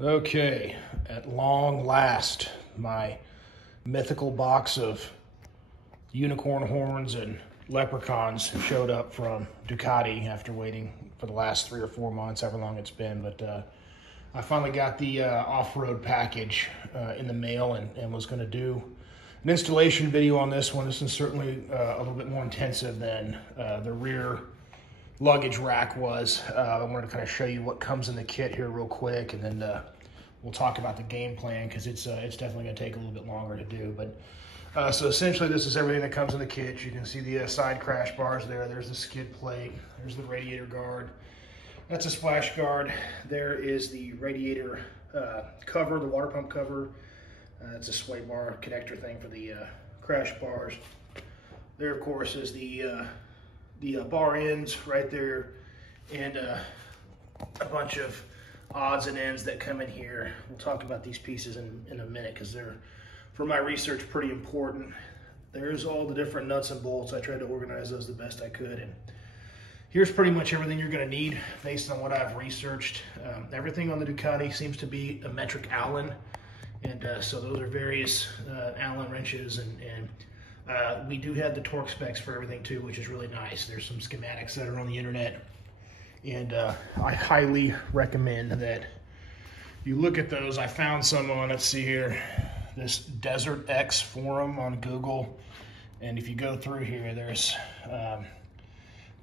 Okay, at long last, my mythical box of unicorn horns and leprechauns showed up from Ducati after waiting for the last 3 or 4 months, however long it's been. But I finally got the off-road package in the mail and was going to do an installation video on this one. This is certainly a little bit more intensive than the rear luggage rack was. I wanted to kind of show you what comes in the kit here real quick, and then we'll talk about the game plan because it's definitely going to take a little bit longer to do. But so essentially, this is everything that comes in the kit. You can see the side crash bars there. There's the skid plate. There's the radiator guard. That's a splash guard. There is the radiator cover, the water pump cover. It's a sway bar connector thing for the crash bars. There, of course, is the bar ends right there, and a bunch of odds and ends that come in here. We'll talk about these pieces in a minute because they're, for my research, pretty important. There's all the different nuts and bolts. I tried to organize those the best I could, and here's pretty much everything you're going to need based on what I've researched. Everything on the Ducati seems to be a metric Allen, and so those are various Allen wrenches, and we do have the torque specs for everything too, which is really nice. There's some schematics that are on the internet, and I highly recommend that you look at those. I found some on, let's see here, this Desert X forum on Google, and if you go through here, there's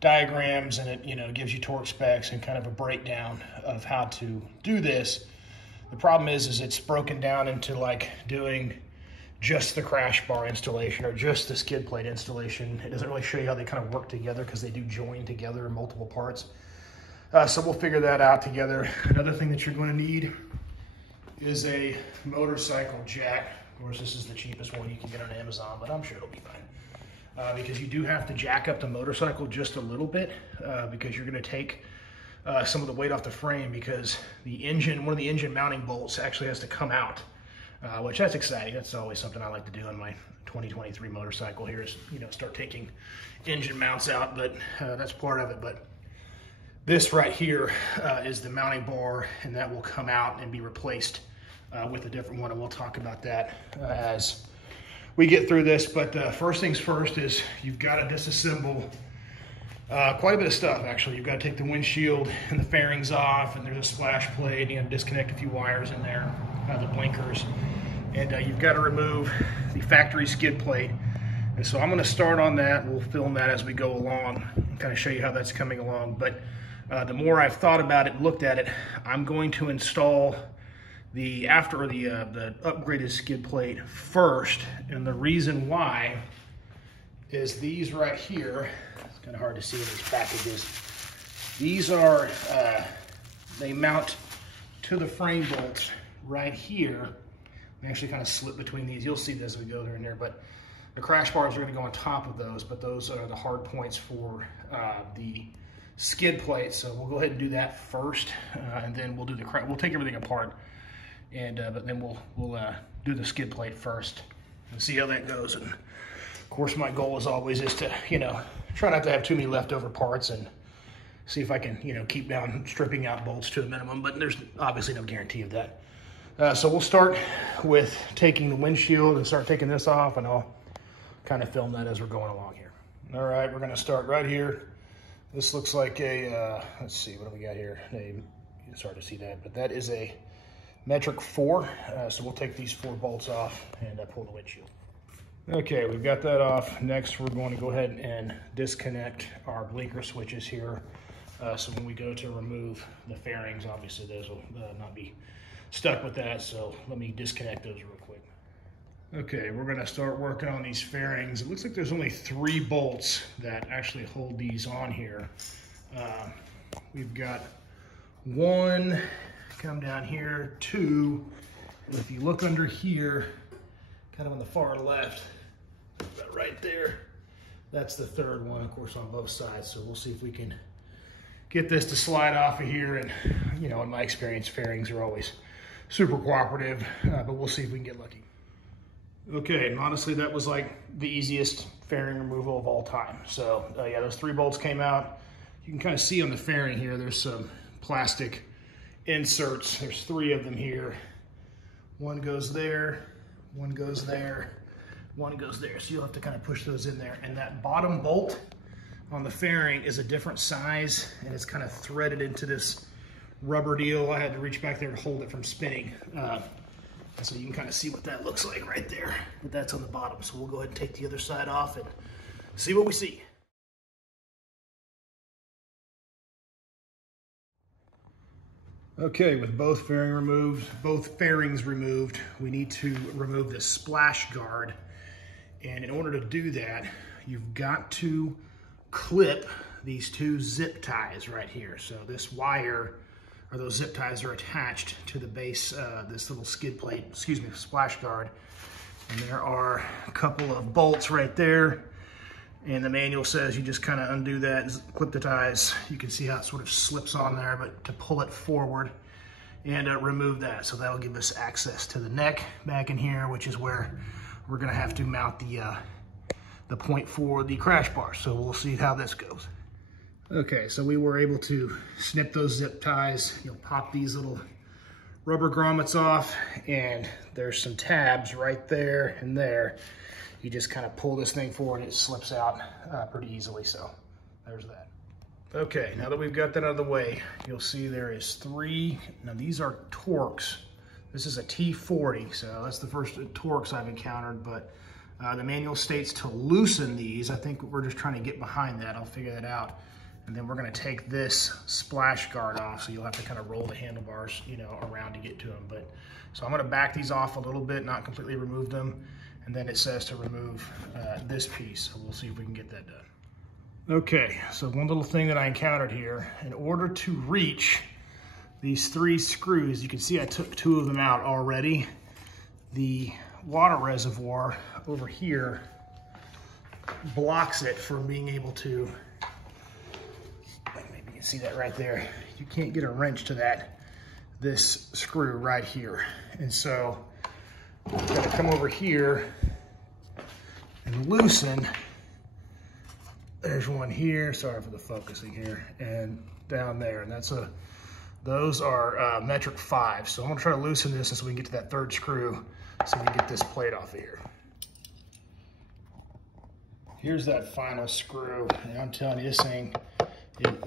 diagrams, and it gives you torque specs and kind of a breakdown of how to do this. The problem is it's broken down into like doing just the crash bar installation or just the skid plate installation. It doesn't really show you how they kind of work together because they do join together in multiple parts. So we'll figure that out together. Another thing that you're going to need is a motorcycle jack. Of course, this is the cheapest one you can get on Amazon, but I'm sure it'll be fine. Because you do have to jack up the motorcycle just a little bit because you're going to take some of the weight off the frame, because the engine, one of the engine mounting bolts actually has to come out, which that's exciting. That's always something I like to do on my 2023 motorcycle here is, start taking engine mounts out, but that's part of it. But this right here is the mounting bar, and that will come out and be replaced with a different one, and we'll talk about that as we get through this. But first things first is you've got to disassemble quite a bit of stuff, actually. You've got to take the windshield and the fairings off, and there's a splash plate. You got to disconnect a few wires in there, the blinkers, and you've got to remove the factory skid plate. And so I'm going to start on that. We'll film that as we go along and kind of show you how that's coming along. But the more I've thought about it, looked at it, I'm going to install the upgraded skid plate first. And the reason why is these right here. It's kind of hard to see in these packages. These are, they mount to the frame bolts right here. They actually kind of slip between these. You'll see this as we go there and there, but the crash bars are going to go on top of those, but those are the hard points for the skid plate. So we'll go ahead and do that first, and then we'll do we'll take everything apart, and but then we'll do the skid plate first and see how that goes. And of course, my goal as always is to, try not to have too many leftover parts and see if I can, keep down stripping out bolts to a minimum, but there's obviously no guarantee of that. So we'll start with taking the windshield and start taking this off, and I'll kind of film that as we're going along here. All right, we're gonna start right here. This looks like a, let's see, what do we got here? It's hard to see that, but that is a metric 4. So we'll take these 4 bolts off and pull the windshield. Okay, we've got that off. Next, we're going to go ahead and disconnect our blinker switches here. So when we go to remove the fairings, obviously those will not be stuck with that. So let me disconnect those real quick. Okay, we're gonna start working on these fairings. It looks like there's only 3 bolts that actually hold these on here. We've got 1, come down here, 2, and if you look under here, kind of on the far left, right there, that's the 3rd one, of course, on both sides. So we'll see if we can get this to slide off of here. And, in my experience, fairings are always super cooperative, but we'll see if we can get lucky. Okay, and honestly, that was like the easiest fairing removal of all time. So yeah, those 3 bolts came out. You can kind of see on the fairing here, there's some plastic inserts. There's 3 of them here. One goes there, one goes there, one goes there. So you'll have to kind of push those in there. And that bottom bolt on the fairing is a different size, and it's kind of threaded into this rubber deal. I had to reach back there to hold it from spinning. So you can kind of see what that looks like right there, but that's on the bottom. So we'll go ahead and take the other side off and see what we see. Okay, with both fairings removed, we need to remove this splash guard. And in order to do that, you've got to clip these 2 zip ties right here. So this wire, or those zip ties, are attached to the base, this little skid plate, splash guard. And there are a couple of bolts right there. And the manual says you just kind of undo that, clip the ties. You can see how it sort of slips on there, but to pull it forward and remove that. So that'll give us access to the neck back in here, which is where we're gonna have to mount the point for the crash bar. So we'll see how this goes. Okay, so we were able to snip those zip ties. You'll pop these little rubber grommets off, and there's some tabs right there and there. You just kind of pull this thing forward and it slips out pretty easily, so there's that. Okay, now that we've got that out of the way, you'll see there is 3, now these are Torx. This is a T40, so that's the first Torx I've encountered, but the manual states to loosen these. I think we're just trying to get behind that. I'll figure that out. And then we're gonna take this splash guard off, so you'll have to kind of roll the handlebars, you know, around to get to them. But so I'm gonna back these off a little bit, not completely remove them. And then it says to remove this piece. So we'll see if we can get that done. Okay, so one little thing that I encountered here, in order to reach these 3 screws, you can see I took 2 of them out already. The water reservoir over here blocks it from being able to, maybe you can see that right there. You can't get a wrench to this screw right here. And so I'm gonna come over here and loosen. There's one here, sorry for the focusing here, and down there, and those are metric 5. So I'm gonna try to loosen this so we can get to that 3rd screw so we can get this plate off of here. Here's that final screw, and I'm telling you, this thing,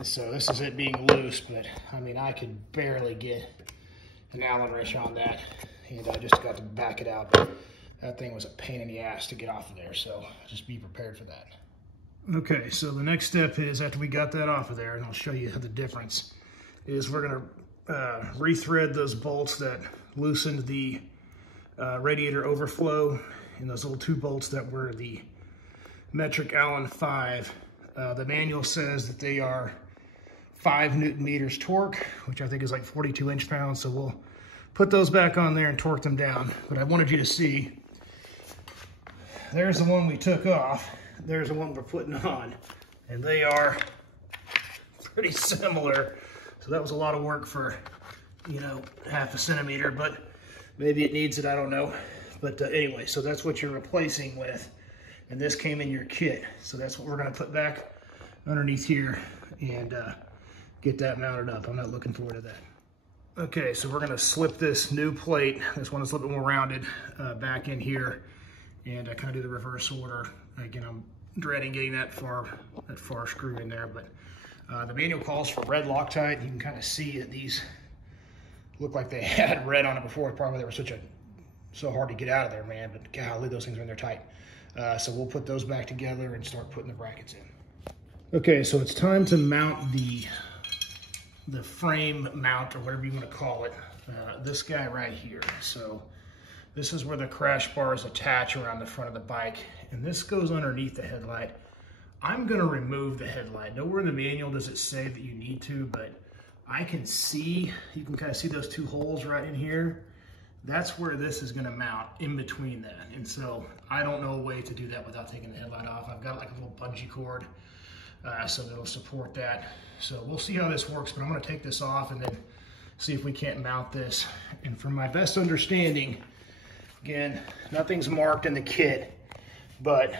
so this is it being loose, but I mean, I could barely get an Allen wrench on that, and I just got to back it out. But that thing was a pain in the ass to get off of there, so just be prepared for that. Okay, so the next step is, after we got that off of there, and I'll show you the difference, is we're gonna rethread those bolts that loosened the radiator overflow, and those little 2 bolts that were the metric Allen 5. The manual says that they are 5 Newton meters torque, which I think is like 42 inch-pounds. So we'll put those back on there and torque them down. But I wanted you to see, there's the one we took off. There's the one we're putting on, and they are pretty similar. So that was a lot of work for, you know, 1/2 centimeter, but maybe it needs it, I don't know. But anyway, so that's what you're replacing with. And this came in your kit. So that's what we're gonna put back underneath here and get that mounted up. I'm not looking forward to that. Okay, so we're gonna slip this new plate, this one is a little bit more rounded, back in here, and kind of do the reverse order. Again, I'm dreading getting that far screw in there, but the manual calls for red Loctite. You can kind of see that these look like they had red on it before. Probably they were so hard to get out of there, man, but golly, those things are in there tight. So we'll put those back together and start putting the brackets in. Okay, so it's time to mount the frame mount, or whatever you want to call it, this guy right here. So this is where the crash bars attach around the front of the bike, and this goes underneath the headlight. I'm gonna remove the headlight. Nowhere in the manual does it say that you need to, but I can see, you can kind of see those 2 holes right in here. That's where this is gonna mount, in between that. And so I don't know a way to do that without taking the headlight off. I've got like a little bungee cord, so that'll support that. So we'll see how this works, but I'm gonna take this off and then see if we can't mount this. And from my best understanding, again, nothing's marked in the kit, but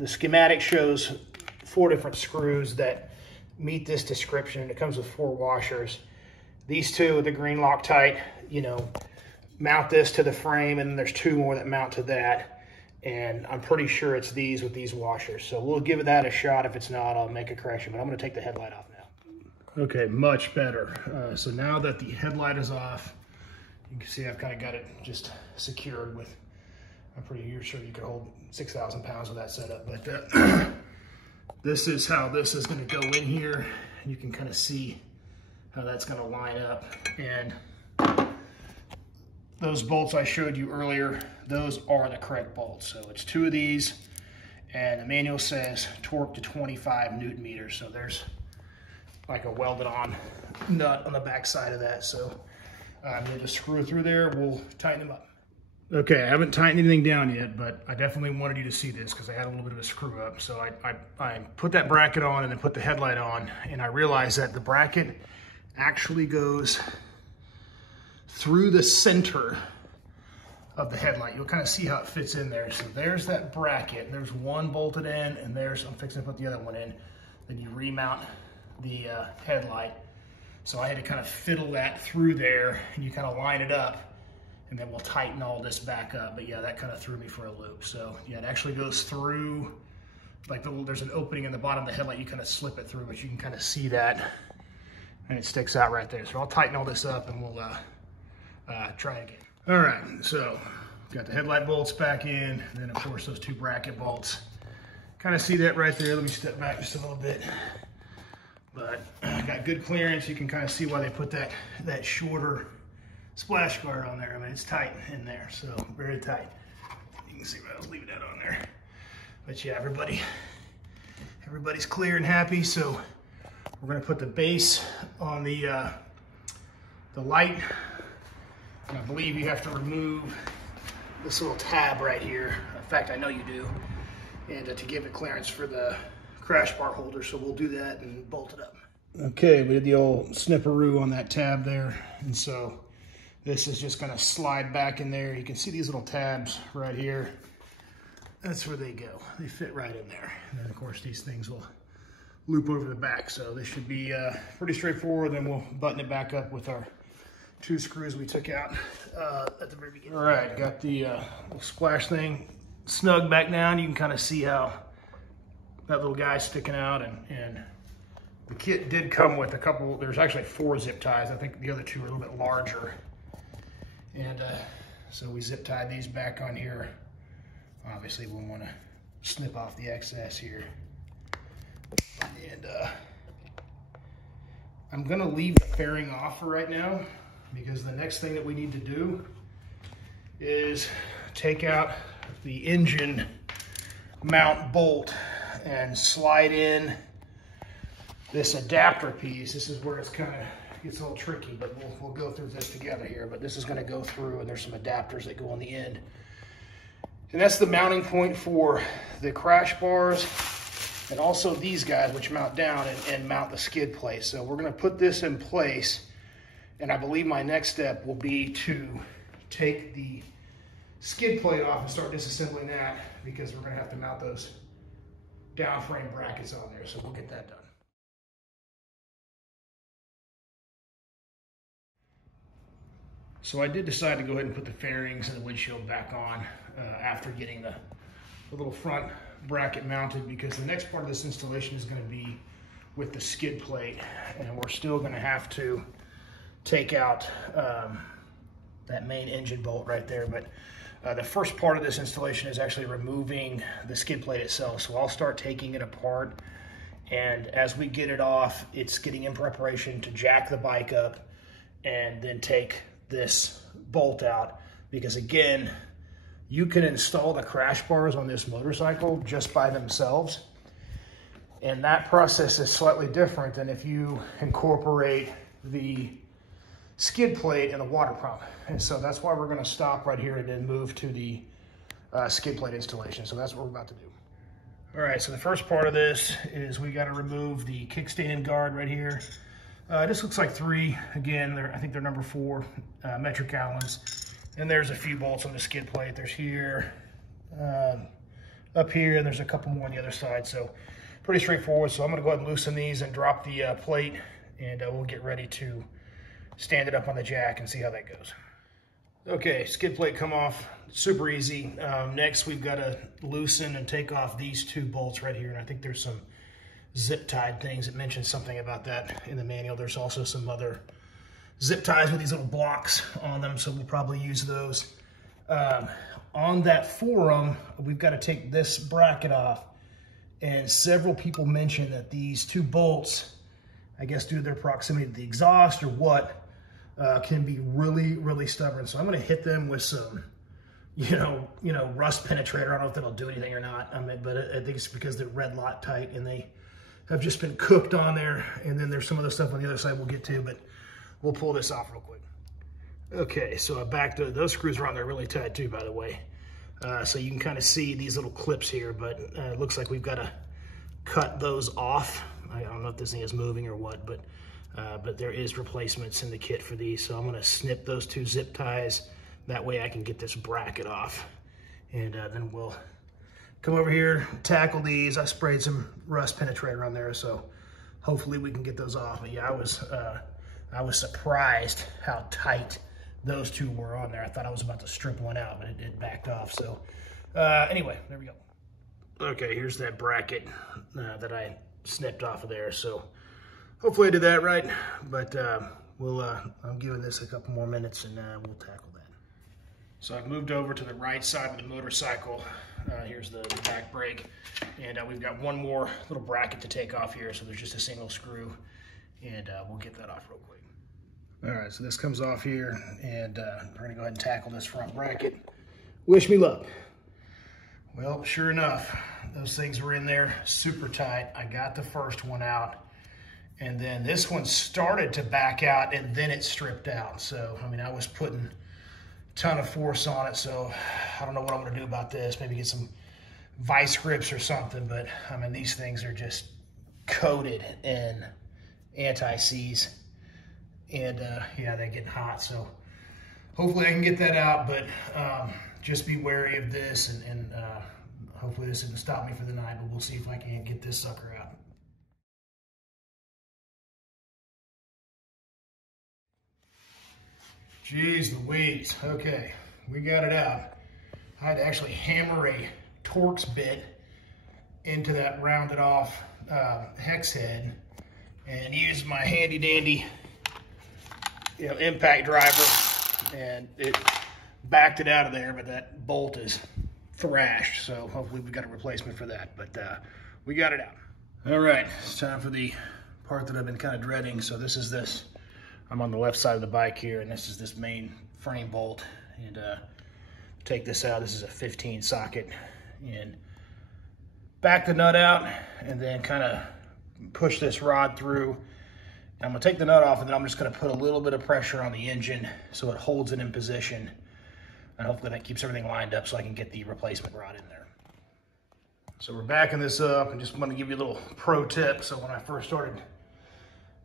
the schematic shows 4 different screws that meet this description. It comes with 4 washers. these two, the green Loctite, you know, mount this to the frame, and then there's two more that mount to that. And I'm pretty sure it's these with these washers. So we'll give that a shot. If it's not, I'll make a correction, but I'm gonna take the headlight off now. Okay, much better. So now that the headlight is off, you can see I've kind of got it just secured with, I'm pretty sure you could hold 6,000 pounds with that setup. But this is how this is gonna go in here. You can kind of see how that's gonna line up. And those bolts I showed you earlier, those are the correct bolts. So it's two of these, and the manual says torque to 25 Newton meters. So there's like a welded on nut on the back side of that. So you'll just screw through there, we'll tighten them up. Okay, I haven't tightened anything down yet, but I definitely wanted you to see this because I had a little bit of a screw up. So I put that bracket on and then put the headlight on, and I realized that the bracket actually goes through the center of the headlight. You'll kind of see how it fits in there. So there's that bracket. There's one bolted in, and there's, I'm fixing to put the other one in. Then you remount the headlight. So I had to kind of fiddle that through there, and you kind of line it up, and then we'll tighten all this back up. But yeah, that kind of threw me for a loop. So yeah, it actually goes through, like there's an opening in the bottom of the headlight. You kind of slip it through, but you can kind of see that, and it sticks out right there. So I'll tighten all this up, and we'll try again. All right, so got the headlight bolts back in, and then of course those two bracket bolts. Kind of see that right there. Let me step back just a little bit. But I got good clearance. You can kind of see why they put that shorter splash guard on there. I mean, it's tight in there, so very tight. You can see why I was leaving that on there. But yeah, everybody's clear and happy. So we're gonna put the base on the light. And I believe you have to remove this little tab right here. In fact, I know you do. And to give it clearance for the crash bar holder. So we'll do that and bolt it up. Okay, we did the old snipperoo on that tab there. And so this is just gonna slide back in there. You can see these little tabs right here. That's where they go. They fit right in there. And then of course these things will loop over the back. So this should be pretty straightforward. Then we'll button it back up with our two screws we took out at the very beginning. All right, got the little splash thing snug back down. You can kind of see how that little guy's sticking out, and the kit did come with a couple, there's actually 4 zip ties. I think the other 2 are a little bit larger. And so we zip tied these back on here. Obviously we'll want to snip off the excess here. And I'm gonna leave the fairing off for right now, because the next thing that we need to do is take out the engine mount bolt and slide in this adapter piece. This is where it's kind of gets a little tricky, but we'll go through this together here. But this is going to go through, and there's some adapters that go on the end. And that's the mounting point for the crash bars, and also these guys, which mount down and mount the skid plate. So we're going to put this in place. And I believe my next step will be to take the skid plate off and start disassembling that, because we're gonna have to mount those down frame brackets on there. So we'll get that done. So I did decide to go ahead and put the fairings and the windshield back on after getting the little front bracket mounted, because the next part of this installation is gonna be with the skid plate, and we're still gonna have to take out that main engine bolt right there. But the first part of this installation is actually removing the skid plate itself. So I'll start taking it apart, and as we get it off, it's getting in preparation to jack the bike up and then take this bolt out. Because again, you can install the crash bars on this motorcycle just by themselves, and that process is slightly different than if you incorporate the skid plate and the water pump. And so that's why we're going to stop right here and then move to the skid plate installation. So that's what we're about to do. All right, so the first part of this is we got to remove the kickstand guard right here. This looks like 3. Again, I think they're number 4 metric Allens. And there's a few bolts on the skid plate. There's here, up here, and there's a couple more on the other side. So pretty straightforward. So I'm going to go ahead and loosen these and drop the plate, and we'll get ready to stand it up on the jack and see how that goes. Okay, skid plate come off, super easy. Next, we've got to loosen and take off these 2 bolts right here. And I think there's some zip tied things. It mentions something about that in the manual. There's also some other zip ties with these little blocks on them, so we'll probably use those. On that forum, we've got to take this bracket off. And several people mentioned that these 2 bolts, I guess due to their proximity to the exhaust or what, can be really, really stubborn. So I'm going to hit them with some, you know, rust penetrator. I don't know if that'll do anything or not. I mean, but I think it's because they're red Loctite and they have just been cooked on there. And then there's some other stuff on the other side we'll get to, but we'll pull this off real quick. Okay, so I backed those screws are on there really tight too, by the way. So you can kind of see these little clips here, but it looks like we've got to cut those off. I don't know if this thing is moving or what, but there is replacements in the kit for these. So I'm going to snip those 2 zip ties. That way I can get this bracket off. And then we'll come over here, tackle these. I sprayed some rust penetrator on there, so hopefully we can get those off. But yeah, I was surprised how tight those 2 were on there. I thought I was about to strip one out, but it backed off. So anyway, there we go. Okay, here's that bracket that I snipped off of there. So hopefully I did that right, but I'm giving this a couple more minutes and we'll tackle that. So I've moved over to the right side of the motorcycle. Here's the back brake, and we've got one more little bracket to take off here. So there's just a single screw, and we'll get that off real quick. All right, so this comes off here, and we're gonna go ahead and tackle this front bracket. Wish me luck. Well, sure enough, those things were in there super tight. I got the first one out, and then this one started to back out, and then it stripped out. So, I mean, I was putting a ton of force on it, so I don't know what I'm gonna do about this. Maybe get some vice grips or something, but I mean, these things are just coated in anti-seize. And yeah, they're getting hot, so hopefully I can get that out, but just be wary of this, and hopefully this doesn't stop me for the night, but we'll see if I can get this sucker out. Jeez Louise. Okay, we got it out. I had to actually hammer a Torx bit into that rounded off hex head and use my handy dandy impact driver, and it backed it out of there, but that bolt is thrashed, so hopefully we got a replacement for that, but we got it out. All right, it's time for the part that I've been kind of dreading. So this is this. I'm on the left side of the bike here, and this is this main frame bolt, and take this out. This is a 15 socket, and back the nut out, and then kind of push this rod through. I'm gonna take the nut off, and then I'm just gonna put a little bit of pressure on the engine so it holds it in position, and hopefully that keeps everything lined up so I can get the replacement rod in there. So we're backing this up, and just want to give you a little pro tip. So when I first started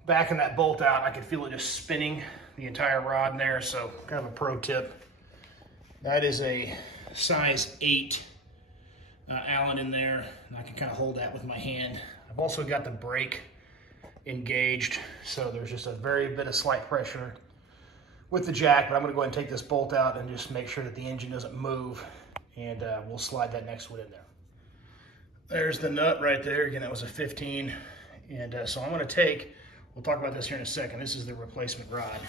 backing that bolt out, I could feel it just spinning the entire rod in there. So kind of a pro tip. That is a size 8 Allen in there, and I can kind of hold that with my hand. I've also got the brake engaged, so there's just a very bit of slight pressure with the jack, but I'm going to go ahead and take this bolt out and just make sure that the engine doesn't move, and we'll slide that next one in there. There's the nut right there. Again, that was a 15, and so I'm going to take, we'll talk about this here in a second, this is the replacement rod,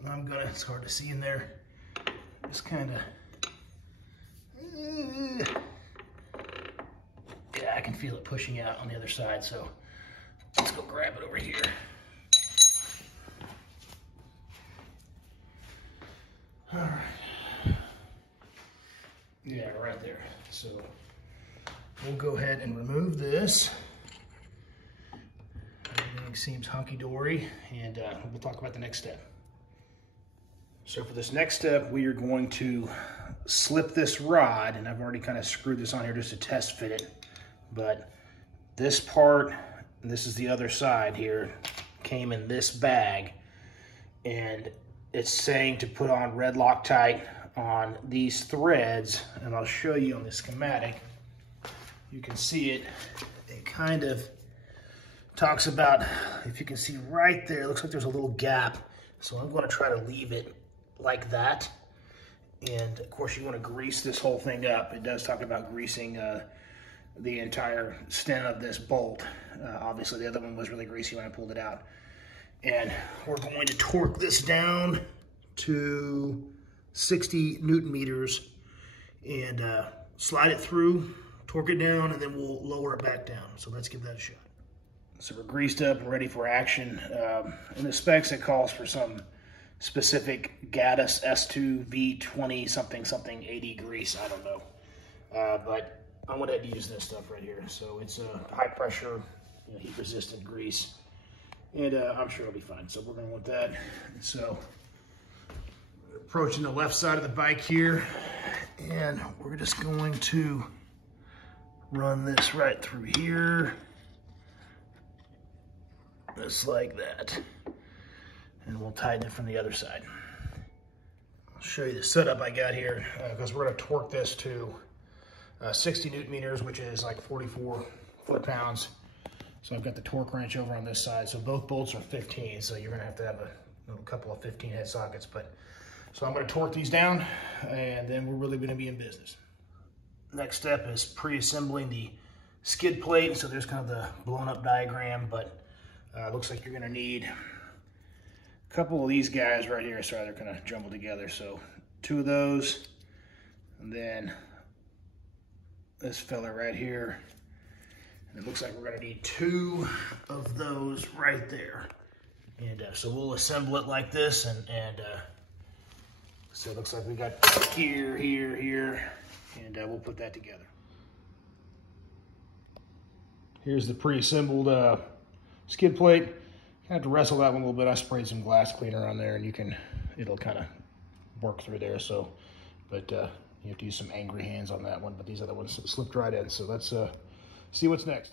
and I'm going to, it's hard to see in there, just kind of, yeah, I can feel it pushing out on the other side, so let's go grab it over here. All right. Yeah, right there. So we'll go ahead and remove this. Everything seems hunky-dory, and we'll talk about the next step. So for this next step, we are going to slip this rod, and I've already kind of screwed this on here just to test fit it, but this part, and this is the other side here, came in this bag, and it's saying to put on red Loctite on these threads, and I'll show you on the schematic. You can see it. It kind of talks about, if you can see right there, it looks like there's a little gap So I'm going to try to leave it like that. And of course you want to grease this whole thing up. It does talk about greasing the entire stem of this bolt. Obviously the other one was really greasy when I pulled it out. And we're going to torque this down to 60 Newton meters and slide it through, torque it down, and then we'll lower it back down. So let's give that a shot. So we're greased up and ready for action. In the specs, it calls for some specific Gaddis S2 V20 something something 80 grease. I don't know, but I'm going to use this stuff right here. So it's a high pressure, heat resistant grease, and I'm sure it'll be fine. So we're going to want that. So approaching the left side of the bike here, and we're just going to run this right through here, just like that. And we'll tighten it from the other side. I'll show you the setup I got here, because we're going to torque this to 60 Newton meters, which is like 44 foot-pounds. So I've got the torque wrench over on this side. So both bolts are 15, so you're going to have a couple of 15 head sockets. So I'm going to torque these down, and then we're really going to be in business. Next step is pre-assembling the skid plate. So there's kind of the blown up diagram, but looks like you're going to need a couple of these guys right here. Sorry, they're kind of jumbled together. So 2 of those, and then this fella right here. And it looks like we're going to need 2 of those right there. And so we'll assemble it like this, and so it looks like we got here, and we'll put that together. Here's the pre-assembled skid plate. I have to wrestle that one a little bit. I sprayed some glass cleaner on there, and it'll kind of work through there. So, but you have to use some angry hands on that one. But these other ones slipped right in. So let's see what's next.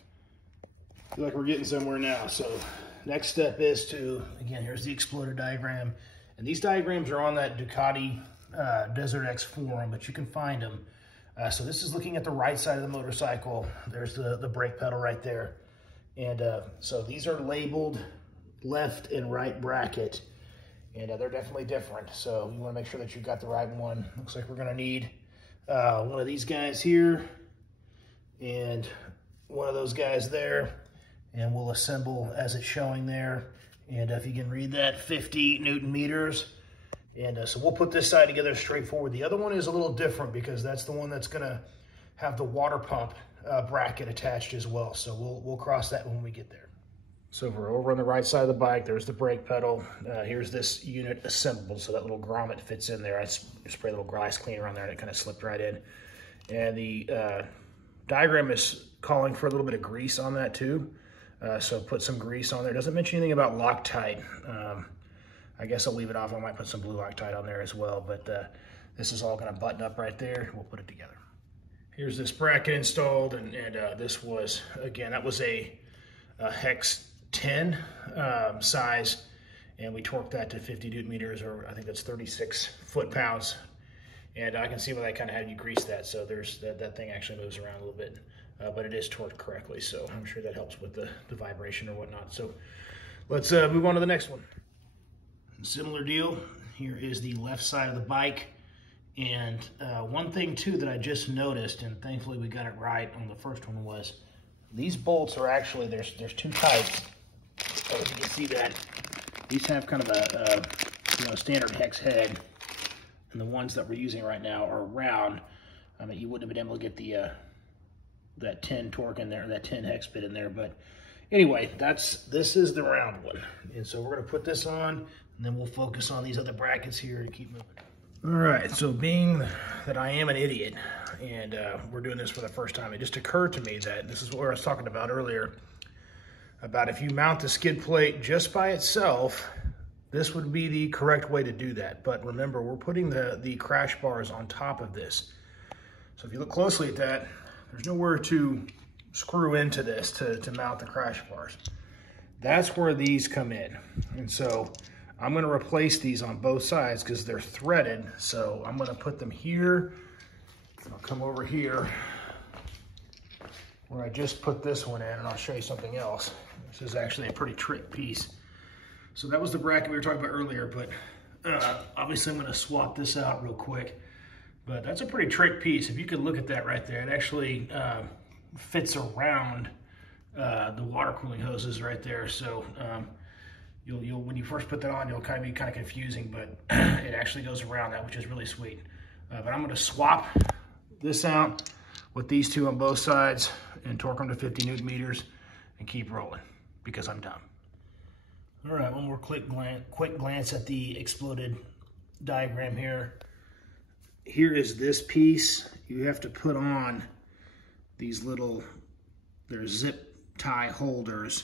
I feel like we're getting somewhere now. So next step is to, again, here's the exploder diagram. And these diagrams are on that Ducati Desert X forum, but you can find them. So this is looking at the right side of the motorcycle. There's the brake pedal right there. And so these are labeled left and right bracket, and they're definitely different. So you want to make sure that you've got the right one. Looks like we're going to need one of these guys here and one of those guys there, and we'll assemble as it's showing there. And if you can read that, 50 Newton meters. And so we'll put this side together straightforward. The other one is a little different because that's the one that's going to have the water pump bracket attached as well. So we'll cross that when we get there. So we're over on the right side of the bike. There's the brake pedal. Here's this unit assembled. So that little grommet fits in there. I sprayed a little glass cleaner on there and it kind of slipped right in. And the diagram is calling for a little bit of grease on that too. So put some grease on there. It doesn't mention anything about Loctite. I guess I'll leave it off. I might put some blue Loctite on there as well. But this is all going to button up right there. We'll put it together. Here's this bracket installed. And this was, again, that was a hex 10 size. And we torqued that to 50 Newton meters, or I think that's 36 foot-pounds. And I can see why they kind of had you grease that. So there's that thing actually moves around a little bit. But it is torqued correctly, so I'm sure that helps with the vibration or whatnot. So let's move on to the next one. Similar deal. Here is the left side of the bike. And one thing, too, that I just noticed, and thankfully we got it right on the first one, was these bolts are actually, there's 2 types. So if you can see that, these have kind of a standard hex head. And the ones that we're using right now are round. I mean, you wouldn't have been able to get the that 10 torque in there, that 10 hex bit in there. But anyway, this is the round one. And so we're going to put this on, and then we'll focus on these other brackets here and keep moving. All right, so being that I am an idiot, and we're doing this for the first time, it just occurred to me that this is what I was talking about earlier, about if you mount the skid plate just by itself, this would be the correct way to do that. But remember, we're putting the crash bars on top of this. So if you look closely at that, there's nowhere to screw into this to mount the crash bars. That's where these come in. And so I'm going to replace these on both sides because they're threaded. So I'm going to put them here. I'll come over here where I just put this one in, and I'll show you something else. This is actually a pretty trick piece. So that was the bracket we were talking about earlier, but obviously I'm gonna swap this out real quick. But that's a pretty trick piece. If you could look at that right there, it actually fits around the water cooling hoses right there. So you'll when you first put that on, you'll kind of be kind of confusing, but it actually goes around that, which is really sweet. But I'm gonna swap this out with these two on both sides and torque them to 50 Newton meters and keep rolling because I'm done. All right, one more quick glance at the exploded diagram here. Here is this piece. You have to put on these little, they're zip tie holders,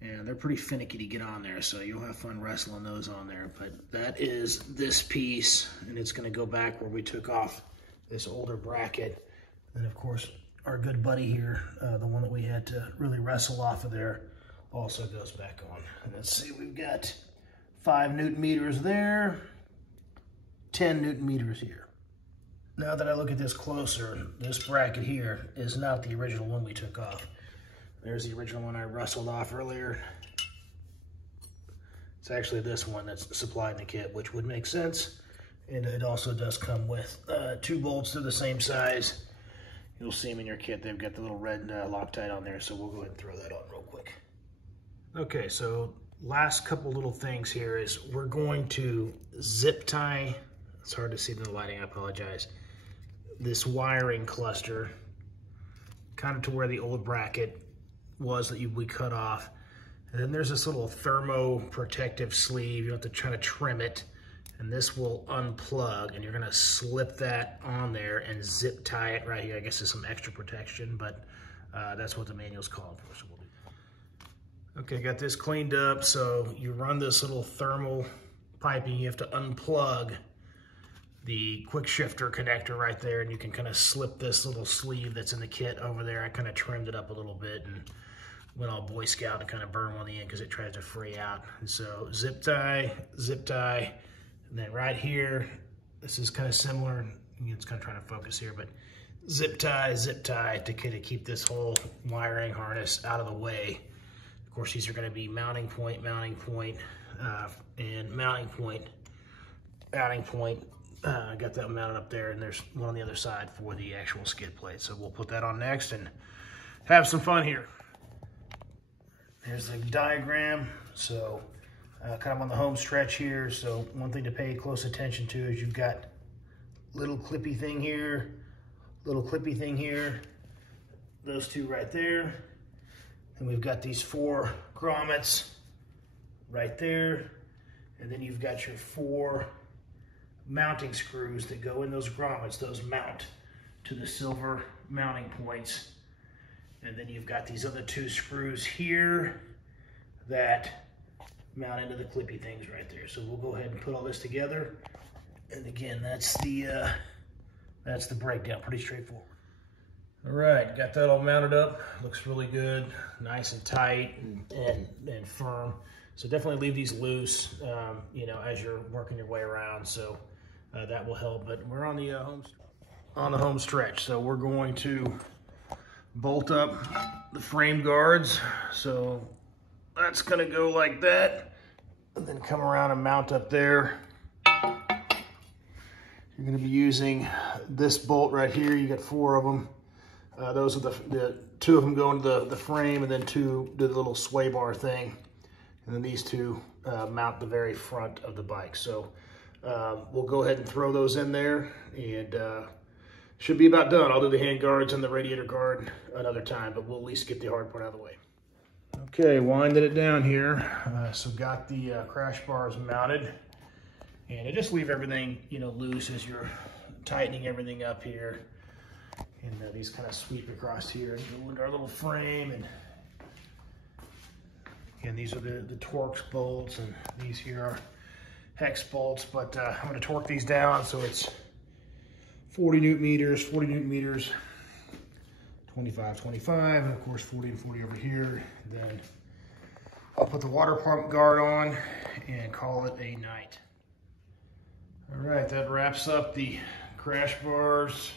and they're pretty finicky to get on there, so you'll have fun wrestling those on there. But that is this piece, and it's gonna go back where we took off this older bracket. And of course, our good buddy here, the one that we had to really wrestle off of there, also goes back on. And let's see, we've got 5 Newton meters there, 10 Newton meters here. Now that I look at this closer, this bracket here is not the original one we took off. There's the original one I wrestled off earlier. It's actually this one that's supplied in the kit, which would make sense. And it also does come with 2 bolts. They're the same size. You'll see them in your kit. They've got the little red Loctite on there, so we'll go ahead and throw that on real quick. Okay, so last couple little things here is we're going to zip tie, it's hard to see in the lighting, I apologize, this wiring cluster kind of to where the old bracket was that we cut off. And then there's this little thermo protective sleeve. You have to try to trim it, and this will unplug, and you're gonna slip that on there and zip tie it right here. I guess there's some extra protection, but that's what the manual's calling for, so we'll do. Okay, got this cleaned up. So you run this little thermal piping, you have to unplug the quick shifter connector right there, and you can kind of slip this little sleeve that's in the kit over there. I kind of trimmed it up a little bit and went all Boy Scout and kind of burned one of the end because it tries to fray out. And so zip tie, and then right here, this is kind of similar. It's kind of trying to focus here, but zip tie to kind of keep this whole wiring harness out of the way. Of course, these are going to be mounting point, and mounting point. I got that mounted up there, and there's one on the other side for the actual skid plate. So we'll put that on next and have some fun here. Here's the diagram. So kind of on the home stretch here. So one thing to pay close attention to is you've got little clippy thing here, those two right there. And we've got these 4 grommets right there. And then you've got your 4 mounting screws that go in those grommets. Those mount to the silver mounting points. And then you've got these other 2 screws here that mount into the clippy things right there. So we'll go ahead and put all this together. And again, that's the breakdown, pretty straightforward. All right, got that all mounted up. Looks really good, nice and tight and firm. So definitely leave these loose, you know, as you're working your way around. So that will help. But we're on the home stretch. So we're going to bolt up the frame guards. So that's going to go like that, and then come around and mount up there. You're going to be using this bolt right here. You got 4 of them. Those are the 2 of them go into the frame, and then 2 do the little sway bar thing. And then these 2 mount the very front of the bike. So we'll go ahead and throw those in there, and should be about done. I'll do the hand guards and the radiator guard another time, but we'll at least get the hard part out of the way. Okay, winding it down here. So got the crash bars mounted, and I just leave everything, you know, loose as you're tightening everything up here. And these kind of sweep across here and go into our little frame. And again, these are the Torx bolts, and these here are hex bolts. But I'm going to torque these down so it's 40 Newton meters, 25, 25, and of course 40 and 40 over here. Then I'll put the water pump guard on and call it a night. All right, that wraps up the crash bars,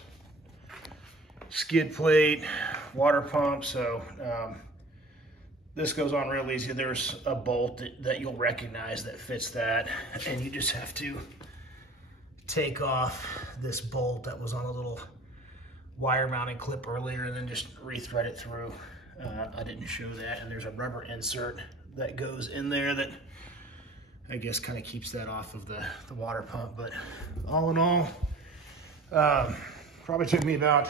skid plate, water pump. So this goes on real easy. There's a bolt that you'll recognize that fits that, and you just have to take off this bolt that was on a little wire mounting clip earlier and then just re-thread it through. I didn't show that, and there's a rubber insert that goes in there that I guess kind of keeps that off of the water pump. But all in all, probably took me about,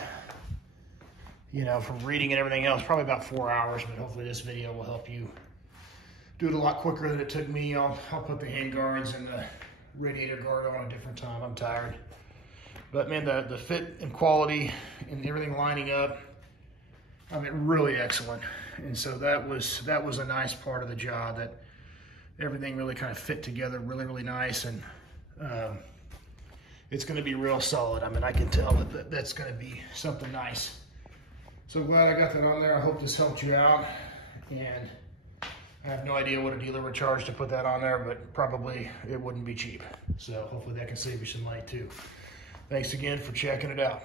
you know, from reading and everything else, probably about 4 hours, but hopefully this video will help you do it a lot quicker than it took me. I'll put the hand guards and the radiator guard on a different time. I'm tired. But man, the fit and quality and everything lining up, I mean, really excellent. And so that was a nice part of the job, that everything really kind of fit together really, really nice. And it's going to be real solid. I mean, I can tell that that's going to be something nice. So glad I got that on there. I hope this helped you out. And I have no idea what a dealer would charge to put that on there, but probably it wouldn't be cheap. So hopefully that can save you some money too. Thanks again for checking it out.